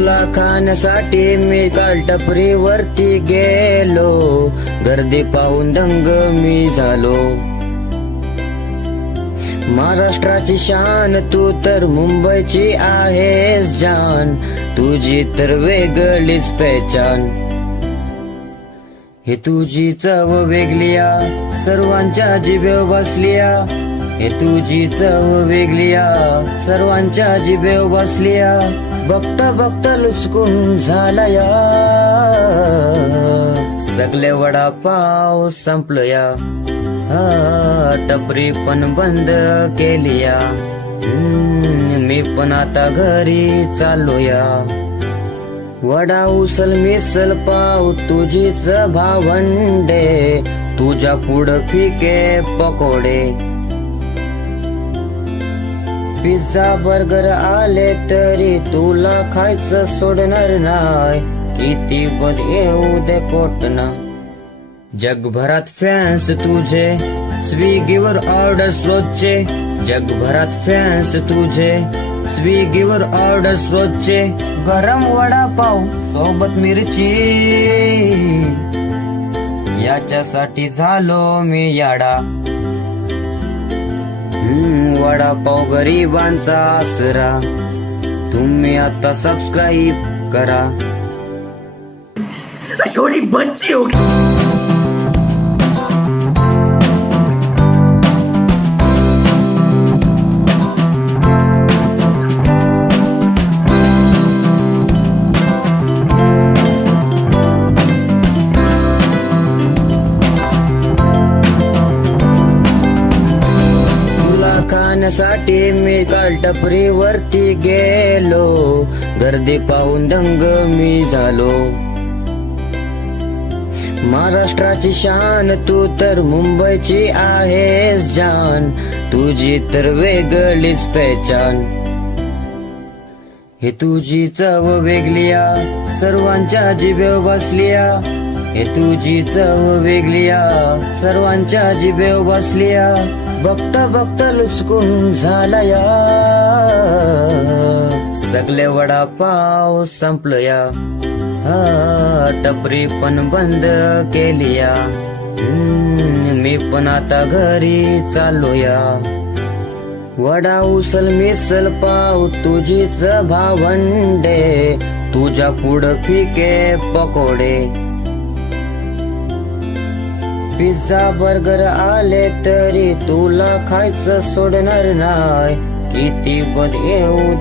तुला खाण्यासाठी मी काल टपरीवरती गेलो, गर्दी पाहून दंग मी झालो. महाराष्ट्राची शान तू तर मुंबईची आहेस जान, तुझी तर वेगळीच पहचान. हे तुझी चव वेगलिया सर्वांच्या जिभेवर बसलिया, हे तुझी चव वेगलिया सर्वांच्या जिभेवर बसलिया. बघता बघता लुचकून झाला या, सगळे वडापाव संपलं या. टपरी पण बंद केलिया, मी पण आता घरी चाललो या. वडा उसल मिसल पाव तुझीच भावंडे, तुझ्या पुढं फिके पकोडे. पिझ्झा बर्गर आले तरी तुला खायचं सोडणार नाय, किती पण येऊ दे पोटना. जगभरात फॅन्स तुझे स्विगीवर ऑर्डर्स रोजचे, जगभरात फॅन्स तुझे स्विगीवर ऑर्डर्स रोजचे. गरम वडापाव सोबत मिरची, याच्यासाठी झालो मी याडा. वडापाव गरिबांचा आसरा, तुम्ही आता सबस्क्राईब करा. छोटी बच्ची होगी. खाण्यासाठी मी काल टपरीवरती गेलो, गर्दी पाहून दंग मी झालो. महाराष्ट्राची शान तू तर मुंबईची आहेस जान, तुझी तर वेगळीच पहचान. हे तुझी चव वेगलिया सर्वांच्या जिभेवर बसलिया, हे तुझी चव वेगलिया सर्वांच्या जिभेवर बसलिया. बघता बघता लुचकून झाला या, सगळे वडापाव संपलं या. टपरी पण बंद केलिया, मी पण आता घरी चाललो या. वडा उसल मिसल पाव तुझीच भावंडे, तुझ्या पुढं फिके पकोडे. पिझ्झा बर्गर आले तरी तुला खायचं सोडणार नाय, किती पण येऊ दे